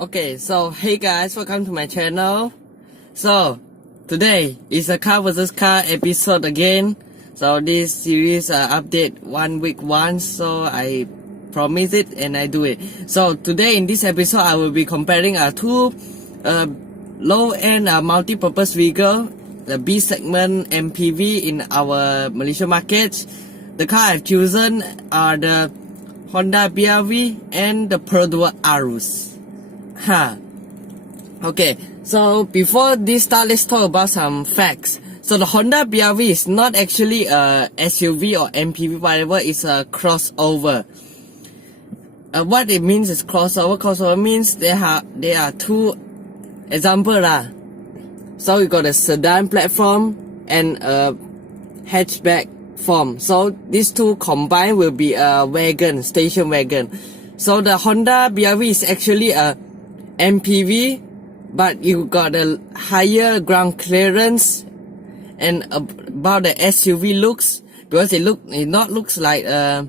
Okay, so hey guys, welcome to my channel. So today is a car versus car episode again. So this series update 1 week once, so I promise it and I do it. So today in this episode I will be comparing two low-end multi-purpose vehicle, the B segment MPV in our Malaysia market. The car I've chosen are the Honda BRV and the Perodua Aruz. Okay, so before this start, let's talk about some facts. So the Honda BRV is not actually a SUV or MPV, whatever. It's a crossover. What it means is crossover. Crossover means there are two examples. So we got a sedan platform and a hatchback form. So these two combined will be a wagon, station wagon. So the Honda BRV is actually a MPV, but you got a higher ground clearance and about the SUV looks, because it not looks like a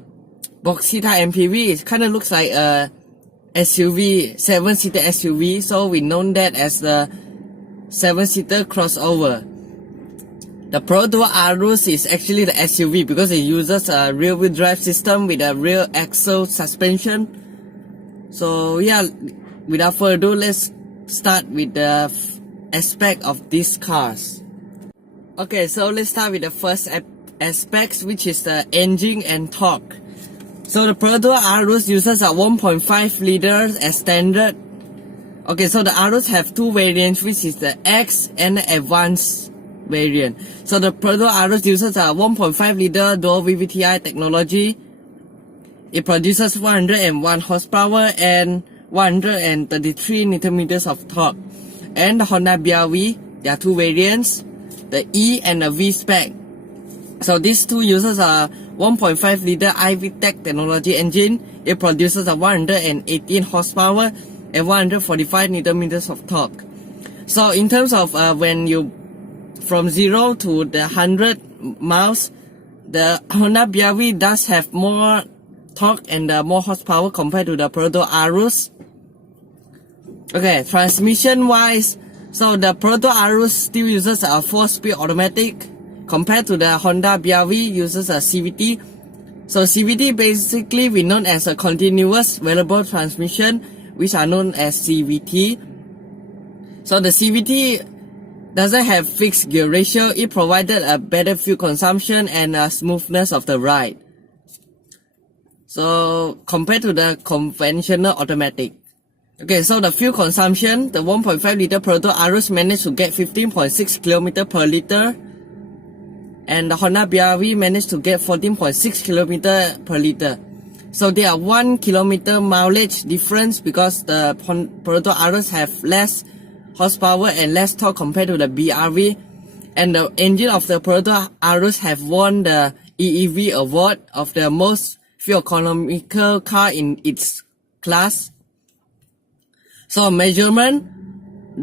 boxy type MPV. It kind of looks like a SUV, 7-seater SUV. So we know that as the 7-seater crossover. The Perodua Aruz is actually the SUV because it uses a rear-wheel drive system with a rear axle suspension. So yeah, without further ado, let's start with the aspect of these cars. Okay, so let's start with the first aspects, which is the engine and torque. So the Perodua Aruz uses a 1.5 liters as standard. Okay, so the Aruz have two variants, which is the X and the Advanced variant. So the Perodua Aruz uses a 1.5 liter dual VVTi technology. It produces 101 horsepower and 133 Newton meters of torque. And the Honda BRV, there are two variants, the E and the V spec. So these two uses a 1.5 liter iVTEC technology engine. It produces a 118 horsepower and 145 Newton meters of torque. So in terms of when you from 0 to the 100 miles, the Honda BRV does have more torque and more horsepower compared to the Perodua Aruz. Okay, transmission wise, so the Perodua Aruz still uses a 4-speed automatic compared to the Honda BRV uses a CVT. So CVT basically we known as a continuous variable transmission, which are known as CVT. So the CVT doesn't have fixed gear ratio. It provided a better fuel consumption and smoothness of the ride. So compared to the conventional automatic. Okay, so the fuel consumption, the 1.5 liter Perodua Aruz managed to get 15.6 km per liter, and the Honda BRV managed to get 14.6 km per liter. So there are 1 kilometer mileage difference because the Perodua Aruz have less horsepower and less torque compared to the BRV, and the engine of the Perodua Aruz have won the EEV award of the most fuel economical car in its class. So measurement,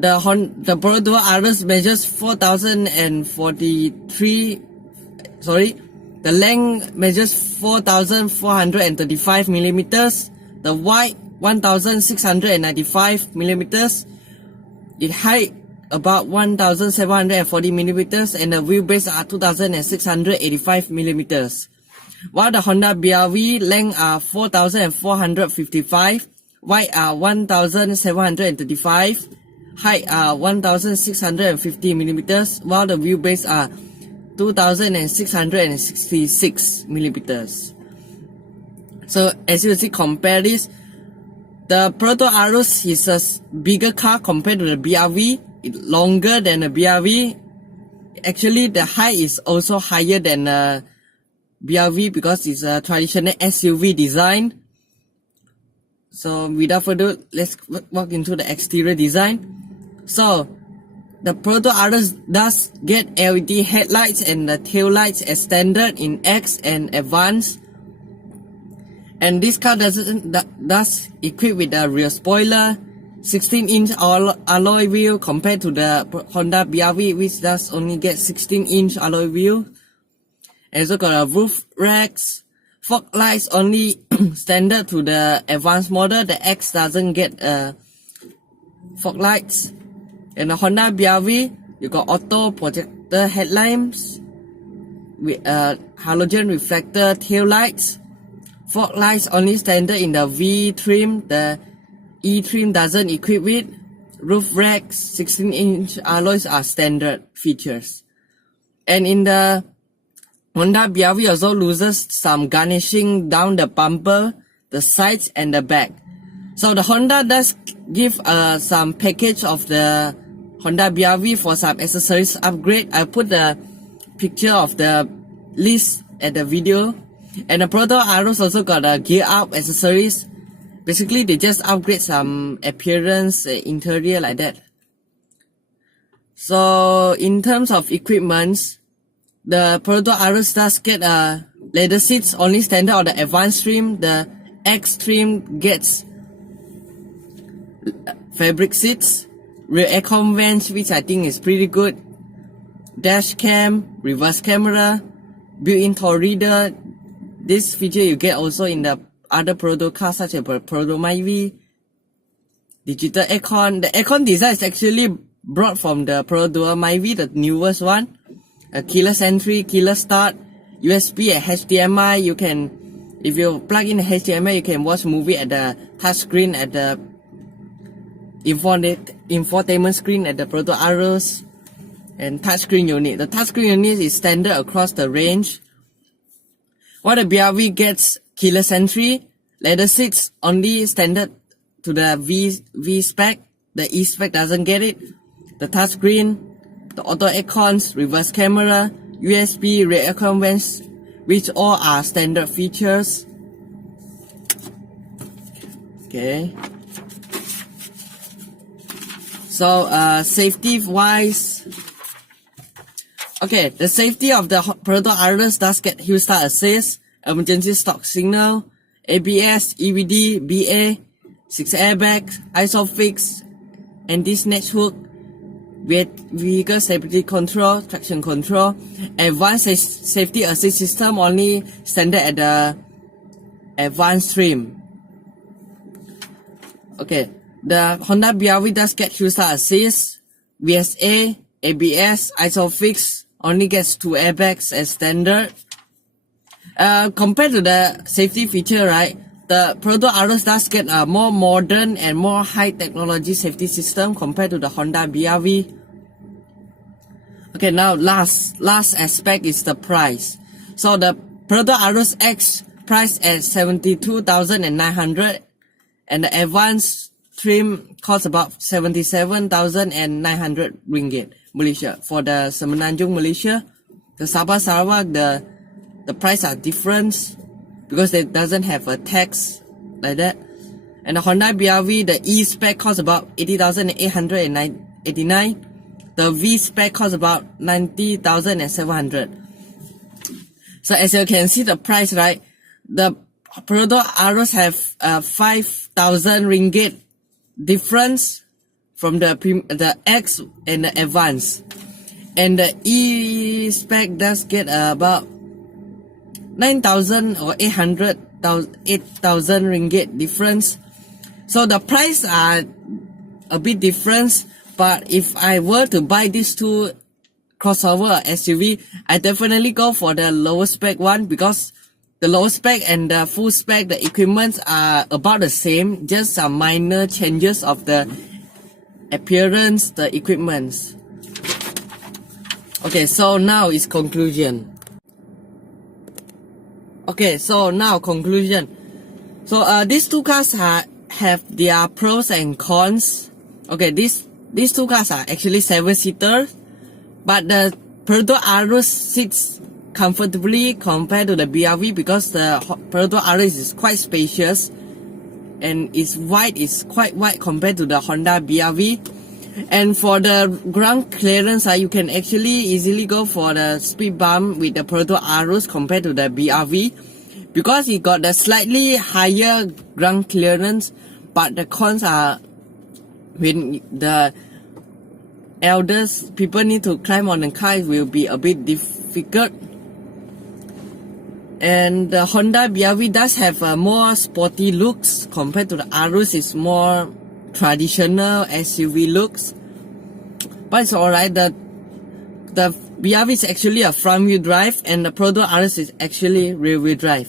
the Perodua Aruz measures 4,043, the length measures 4,435 millimeters, the width 1,695 millimeters, its height about 1,740 millimeters, and the wheelbase are 2,685 millimeters. While the Honda BRV length are 4,455, width are 1,735, height are 1,650 millimeters, while the wheelbase are 2,666 millimeters. So as you can see, compare this, the Perodua Aruz is a bigger car compared to the BRV. It's longer than the BRV. Actually, the height is also higher than the BRV because it's a traditional SUV design. So without further ado, let's walk into the exterior design. So the Perodua Aruz does get LED headlights and the tail lights as standard in X and Advanced. And this car does equipped with a rear spoiler, 16-inch alloy wheel compared to the Honda BRV, which does only get 16-inch alloy wheel. And also got a roof racks, fog lights only standard to the Advanced model. The X doesn't get fog lights. In the Honda BRV, you got auto projector headlamps with halogen reflector tail lights. Fog lights only standard in the V trim. The E trim doesn't equip with. Roof racks, 16-inch alloys are standard features. And in the Honda BRV also loses some garnishing down the bumper, the sides and the back. So the Honda does give some package of the Honda BRV for some accessories upgrade. I put the picture of the list at the video. And the Perodua Aruz also got a gear up accessories. Basically, they just upgrade some appearance, interior like that. So in terms of equipments, the Perodua Aruz does get leather seats only standard on the advanced trim. The X trim gets fabric seats, rear aircon vents, which I think is pretty good, dash cam, reverse camera, built-in toll reader. This feature you get also in the other Perodua cars such as Perodua Myvi. Digital aircon. The aircon design is actually brought from the Perodua Myvi, the newest one. A keyless entry, keyless start, USB and HDMI. You can, if you plug in the HDMI, you can watch movie at the touchscreen at the infotainment screen at the Perodua Aruz. And touchscreen unit. The touchscreen unit is standard across the range. While the BRV gets keyless entry, leather seats only standard to the V spec. The E spec doesn't get it. The touchscreen, the auto aircons, reverse camera, USB, rear aircon vents, which all are standard features. Okay. So safety wise, okay, the safety of the Perodua Aruz does get hill start assist, emergency stop signal, ABS, EBD, BA, 6 airbags, ISOFIX, anti-snatch hook, vehicle stability control, traction control, advanced safety assist system only standard at the advanced trim. Okay, the Honda BRV does get hill start assist, VSA, ABS, ISOFIX only gets 2 airbags as standard. Compared to the safety feature, right, the Perodua Aruz does get a more modern and more high technology safety system compared to the Honda BRV. Okay, now last aspect is the price. So the Perodua Aruz X priced at 72,900 and the advanced trim costs about 77,900 ringgit Malaysia. For the Semenanjung Malaysia, the Sabah Sarawak, the price are different because it doesn't have a tax like that. And the Honda BRV, the E spec costs about 80,889. The V spec costs about 90,700. So as you can see the price, right? The Perodua Aruz have 5,000 ringgit difference from the X and the Advance. And the E spec does get about 9,000 or 8,000 ringgit difference. So the price are a bit different, but if I were to buy these two crossover SUV, I definitely go for the lower spec one because the lower spec and the full spec, the equipments are about the same, just some minor changes of the appearance, the equipments. Okay, so now is conclusion. Okay, so now conclusion. So these two cars have their pros and cons. Okay, these two cars are actually 7-seaters, but the Perodua Aruz sits comfortably compared to the BRV because the Perodua Aruz is quite spacious and it's quite wide compared to the Honda BRV. And for the ground clearance, you can actually easily go for the speed bump with the Perodua Aruz compared to the BRV because it got the slightly higher ground clearance, but the cons are when the elders people need to climb on the car, it will be a bit difficult. And the Honda BRV does have a more sporty looks compared to the Aruz. Is more traditional SUV looks, but it's alright. The BRV is actually a front wheel drive, and the Perodua Aruz is actually rear wheel drive.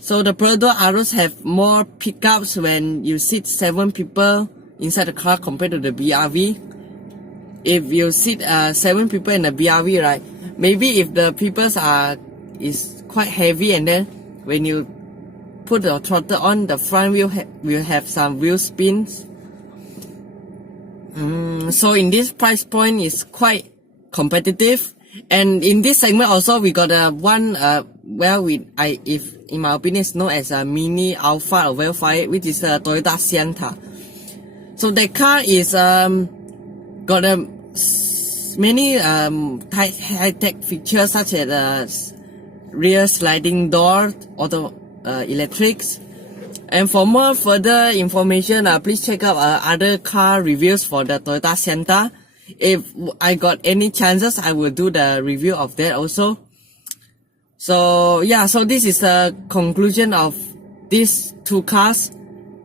So the Perodua Aruz have more pickups when you sit 7 people inside the car compared to the BRV. If you sit 7 people in the BRV, right, maybe if the peoples is quite heavy, and then when you put the throttle on, the front wheel will have some wheel spins. So in this price point is quite competitive, and in this segment also we got a one if in my opinion is known as a mini Alpha or Velfire, which is a Toyota Sienna. So the car is got many high-tech features such as rear sliding door, auto electrics. And for more further information, please check out other car reviews for the Toyota Sienna. If I got any chances, I will do the review of that also. So yeah, so this is the conclusion of these 2 cars.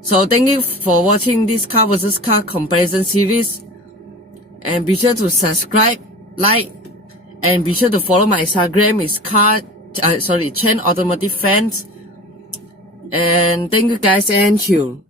So thank you for watching this car versus car comparison series, and be sure to subscribe, like, and be sure to follow my Instagram. It's Chen Automotive Fans. And thank you guys, and chill.